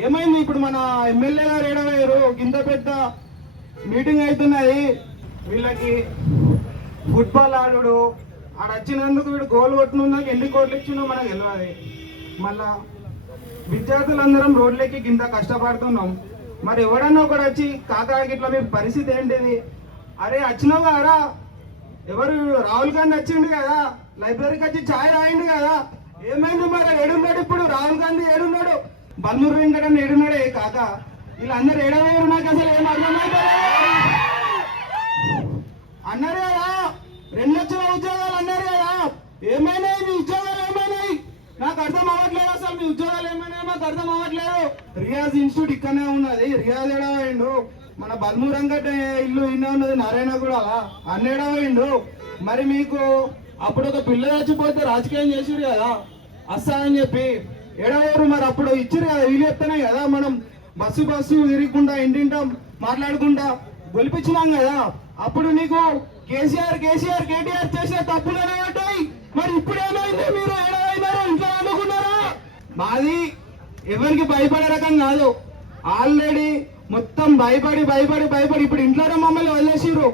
ఏమైంది ఇప్పుడు మన ఎమ్మెల్యే గారు ఏడవేరు ఇంత పెద్ద మీటింగ్ అవుతున్నది వీళ్ళకి ఫుట్బాల్ ఆడు ఆడ వచ్చినందుకు వీడు గోల్ కొట్టినందుకు ఎన్ని కోట్లు ఇచ్చిందో మనకు తెలియదు. మళ్ళా విద్యార్థులందరం రోడ్లకి గింత కష్టపడుతున్నాం. మరి ఎవడన్నా ఒకడు వచ్చి కాకాకి ఇట్లా మీ పరిస్థితి ఏంటిది, అరే వచ్చినావు కదా, ఎవరు రాహుల్ గాంధీ వచ్చిండు కదా, లైబ్రరీకి వచ్చి ఛాయ్ రాయిండు కదా, ఏమైంది మరి ఏడున్నాడు ఇప్పుడు రాహుల్ గాంధీ ఏడున్నాడు, బల్మూరు వెంకటన్న ఏడున్నాడే కాక, వీళ్ళందరూ ఏడవేరు నాకు అసలు ఏం అర్థమైతే అన్నారు కదా 2 లక్షల ఉద్యోగాలు అన్నారు కదా, ఏమైనాయి మీ ఉద్యోగాలు ఏమైనాయి నాకు అర్థం అవ్వట్లేదు. అసలు మీ ఉద్యోగాలు ఏమైనాయి మాకు అర్థం అవ్వట్లేదు. రియాజ్ ఇన్స్టిట్యూట్ ఇక్కడనే ఉన్నది, రియాజ్ ఎడవేయండు. మన బల్మూరు వెంకట ఇల్లు ఇన్న ఉన్నది నారాయణ కూడా అన్న ఎడవేయండు. మరి మీకు అప్పుడు ఒక పిల్ల చచ్చిపోతే రాజకీయం చేసిరు కదా అస్సా అని చెప్పి ఎడవేరు. మరి అప్పుడు ఇచ్చిరు కదా, వీళ్ళు చెప్తానే కదా మనం బస్సు తిరగకుండా ఇంటింటా మాట్లాడుకుంటా గెలిపించినాం కదా. అప్పుడు నీకు కేటీఆర్ చేసిన తప్పులనే ఉంటాయి. మరి ఇప్పుడు ఏమైంది, మీరు ఏడవైనారు ఇంట్లో అనుకున్నారా? మాది ఎవరికి భయపడే రకం కాదు, ఆల్రెడీ మొత్తం భయపడి ఇప్పుడు ఇంట్లోనే మమ్మల్ని వదిలేసిర్రు.